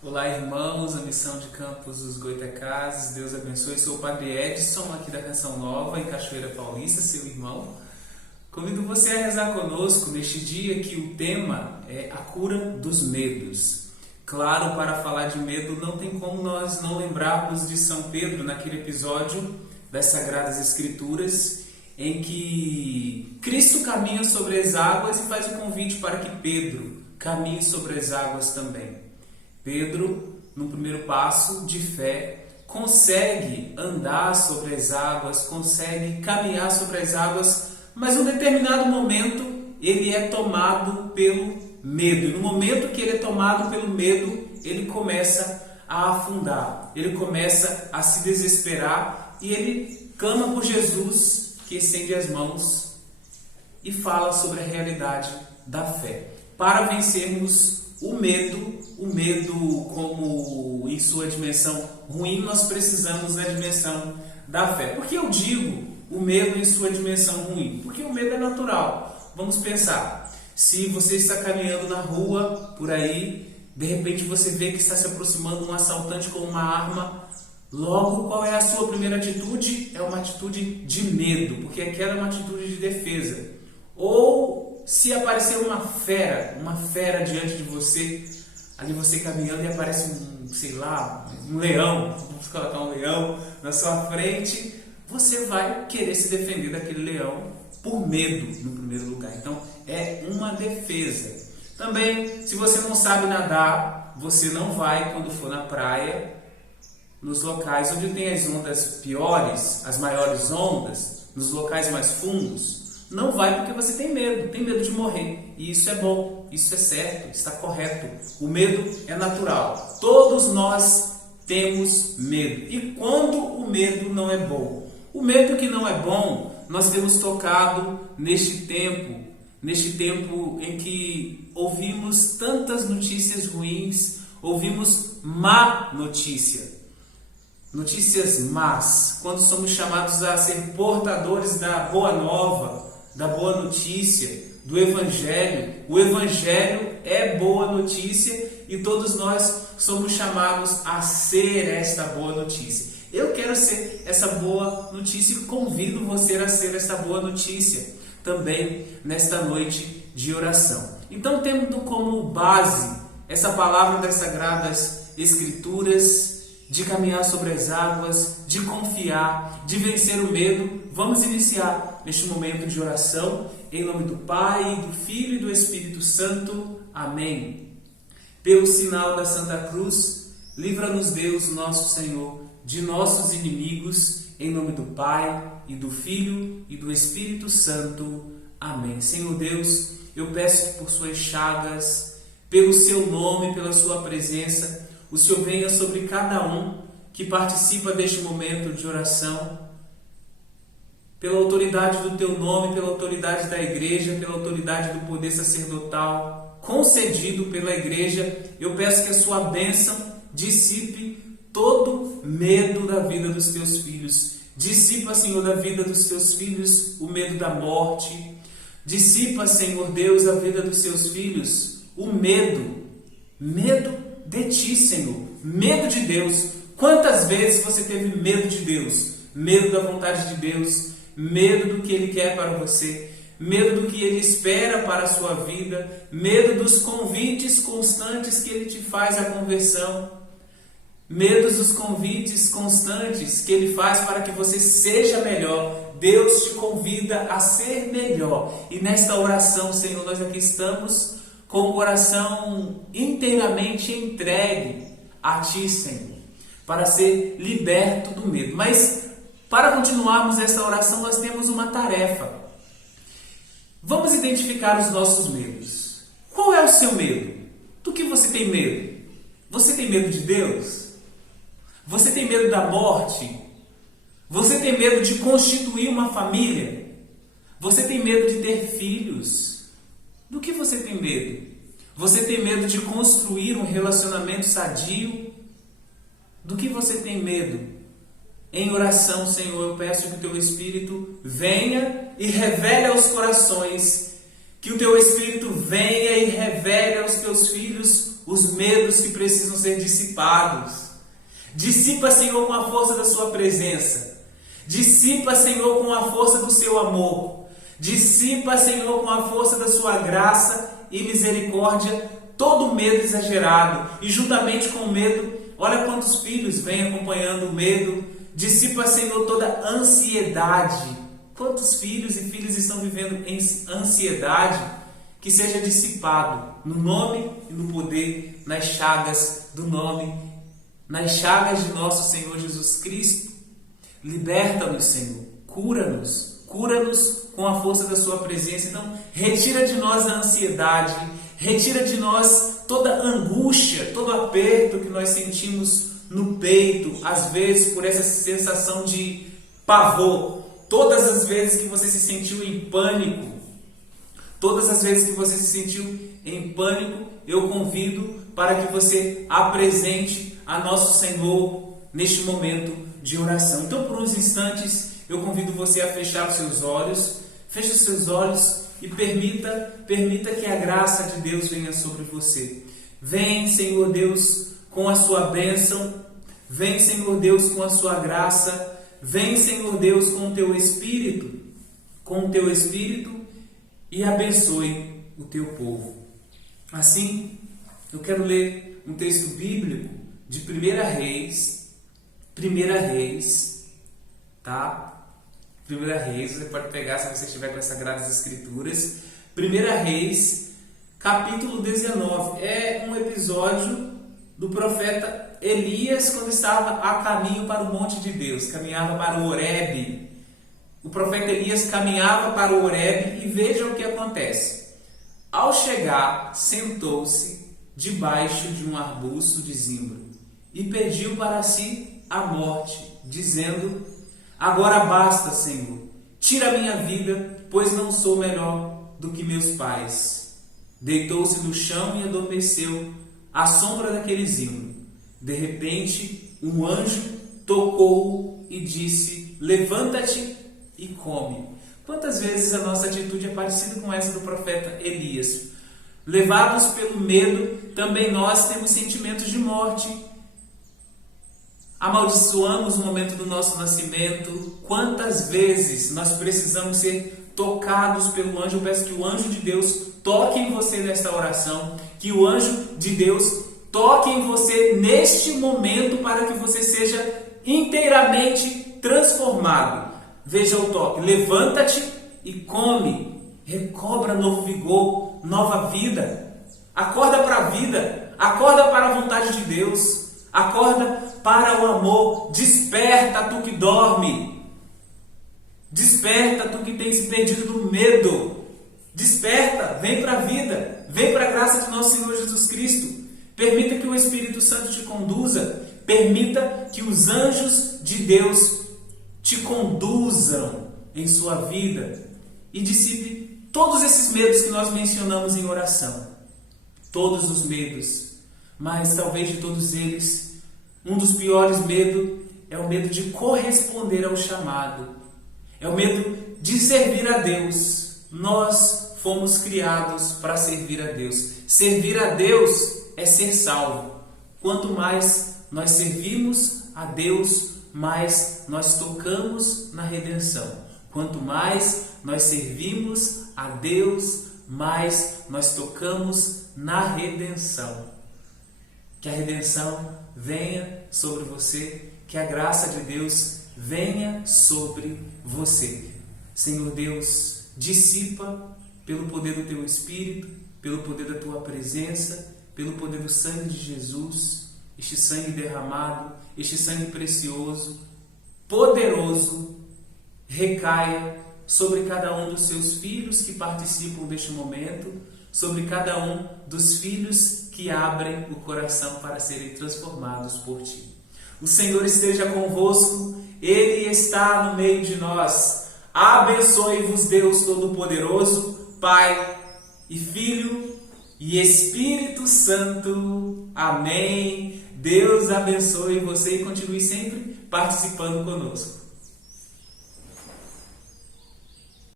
Olá, irmãos, a missão de Campos dos Goitacazes, Deus abençoe. Sou o Padre Edson, aqui da Canção Nova, em Cachoeira Paulista, seu irmão. Convido você a rezar conosco neste dia que o tema é a cura dos medos. Claro, para falar de medo, não tem como nós não lembrarmos de São Pedro, naquele episódio das Sagradas Escrituras, em que Cristo caminha sobre as águas e faz o convite para que Pedro caminhe sobre as águas também. Pedro, no primeiro passo de fé, consegue andar sobre as águas, consegue caminhar sobre as águas, mas em um determinado momento ele é tomado pelo medo. E no momento que ele é tomado pelo medo, ele começa a afundar, ele começa a se desesperar e ele clama por Jesus, que estende as mãos e fala sobre a realidade da fé. Para vencermos o medo como em sua dimensão ruim, nós precisamos da dimensão da fé. Por que eu digo o medo em sua dimensão ruim? Porque o medo é natural. Vamos pensar, se você está caminhando na rua, por aí, de repente você vê que está se aproximando um assaltante com uma arma, logo qual é a sua primeira atitude? É uma atitude de medo, porque aquela é uma atitude de defesa. Ou se aparecer uma fera diante de você, ali você caminhando e aparece um leão, vamos colocar um leão na sua frente, você vai querer se defender daquele leão por medo, no primeiro lugar. Então, é uma defesa. Também, se você não sabe nadar, você não vai, quando for na praia, nos locais onde tem as ondas piores, as maiores ondas, nos locais mais fundos, não vai porque você tem medo de morrer. E isso é bom, isso é certo, está correto. O medo é natural. Todos nós temos medo. E quando o medo não é bom? O medo que não é bom, nós temos tocado neste tempo em que ouvimos tantas notícias ruins, ouvimos má notícia. Notícias más, quando somos chamados a ser portadores da boa nova, da boa notícia, do Evangelho. O Evangelho é boa notícia e todos nós somos chamados a ser esta boa notícia. Eu quero ser essa boa notícia e convido você a ser essa boa notícia também nesta noite de oração. Então, tendo como base essa palavra das Sagradas Escrituras, de caminhar sobre as águas, de confiar, de vencer o medo, vamos iniciar neste momento de oração, em nome do Pai, do Filho e do Espírito Santo. Amém. Pelo sinal da Santa Cruz, livra-nos Deus, nosso Senhor, de nossos inimigos, em nome do Pai, e do Filho e do Espírito Santo. Amém. Senhor Deus, eu peço que por suas chagas, pelo seu nome, pela sua presença, o Senhor venha sobre cada um que participa deste momento de oração, pela autoridade do teu nome, pela autoridade da igreja, pela autoridade do poder sacerdotal concedido pela igreja. Eu peço que a sua bênção dissipe todo medo da vida dos teus filhos. Dissipa, Senhor, da vida dos teus filhos o medo da morte. Dissipa, Senhor Deus, da vida dos seus filhos o medo de ti, Senhor, medo de Deus. Quantas vezes você teve medo de Deus? Medo da vontade de Deus, medo do que Ele quer para você, medo do que Ele espera para a sua vida, medo dos convites constantes que Ele te faz à conversão, medo dos convites constantes que Ele faz para que você seja melhor. Deus te convida a ser melhor. E nesta oração, Senhor, nós aqui estamos com o coração inteiramente entregue a Ti, Senhor, para ser liberto do medo. Mas, para continuarmos esta oração, nós temos uma tarefa. Vamos identificar os nossos medos. Qual é o seu medo? Do que você tem medo? Você tem medo de Deus? Você tem medo da morte? Você tem medo de constituir uma família? Você tem medo de ter filhos? Do que você tem medo? Você tem medo de construir um relacionamento sadio? Do que você tem medo? Em oração, Senhor, eu peço que o Teu Espírito venha e revele aos corações, que o Teu Espírito venha e revele aos Teus filhos os medos que precisam ser dissipados. Dissipa, Senhor, com a força da sua presença. Dissipa, Senhor, com a força do seu amor. Dissipa, Senhor, com a força da sua graça e misericórdia, todo medo exagerado. E juntamente com o medo, olha quantos filhos vêm acompanhando o medo. Dissipa, Senhor, toda ansiedade. Quantos filhos e filhas estão vivendo em ansiedade? Que seja dissipado no nome e no poder, nas chagas do nome, nas chagas de nosso Senhor Jesus Cristo. Liberta-nos, Senhor. Cura-nos. Cura-nos com a força da sua presença. Então, retira de nós a ansiedade. Retira de nós toda angústia, todo aperto que nós sentimos no peito, às vezes por essa sensação de pavor. Todas as vezes que você se sentiu em pânico, todas as vezes que você se sentiu em pânico, eu convido para que você apresente a nosso Senhor neste momento de oração. Então, por uns instantes, eu convido você a fechar os seus olhos. Feche os seus olhos e permita que a graça de Deus venha sobre você. Vem, Senhor Deus, com a sua bênção. Vem, Senhor Deus, com a sua graça. Vem, Senhor Deus, com o teu Espírito. Com o teu Espírito e abençoe o teu povo. Assim, eu quero ler um texto bíblico de 1 Reis, tá? 1 Reis, você pode pegar se você estiver com essas Sagradas Escrituras. 1 Reis, capítulo 19. É um episódio do profeta Elias quando estava a caminho para o monte de Deus, caminhava para o Horebe. O profeta Elias caminhava para o Horebe e veja o que acontece. Ao chegar, sentou-se debaixo de um arbusto de zimbro e pediu para si a morte, dizendo: agora basta, Senhor, tira a minha vida, pois não sou melhor do que meus pais. Deitou-se no chão e adormeceu à sombra daquele zimbro. De repente, um anjo tocou-o e disse: levanta-te e come. Quantas vezes a nossa atitude é parecida com essa do profeta Elias? Levados pelo medo, também nós temos sentimentos de morte. Amaldiçoamos o momento do nosso nascimento. Quantas vezes nós precisamos ser tocados pelo anjo? Eu peço que o anjo de Deus toque em você nesta oração, que o anjo de Deus toque em você neste momento para que você seja inteiramente transformado. Veja o toque: levanta-te e come, recobra novo vigor, nova vida. Acorda para a vida, acorda para a vontade de Deus, acorda para o amor. Desperta, tu que dorme. Desperta, tu que tem se perdido no medo. Desperta, vem para a vida, vem para a graça de nosso Senhor Jesus Cristo. Permita que o Espírito Santo te conduza. Permita que os anjos de Deus te conduzam em sua vida e dissipe todos esses medos que nós mencionamos em oração. Todos os medos, mas talvez de todos eles, um dos piores medos é o medo de corresponder ao chamado. É o medo de servir a Deus. Nós fomos criados para servir a Deus. Servir a Deus é ser salvo. Quanto mais nós servimos a Deus, mais nós tocamos na redenção. Quanto mais nós servimos a Deus, mais nós tocamos na redenção. Que a redenção venha sobre você, que a graça de Deus venha sobre você. Senhor Deus, dissipa pelo poder do teu Espírito, pelo poder da tua presença, pelo poder do sangue de Jesus, este sangue derramado, este sangue precioso, poderoso, recaia sobre cada um dos seus filhos que participam deste momento, sobre cada um dos filhos que abrem o coração para serem transformados por ti. O Senhor esteja convosco, Ele está no meio de nós. Abençoe-vos Deus Todo-Poderoso, Pai e Filho e Espírito Santo. Amém. Deus abençoe você e continue sempre participando conosco.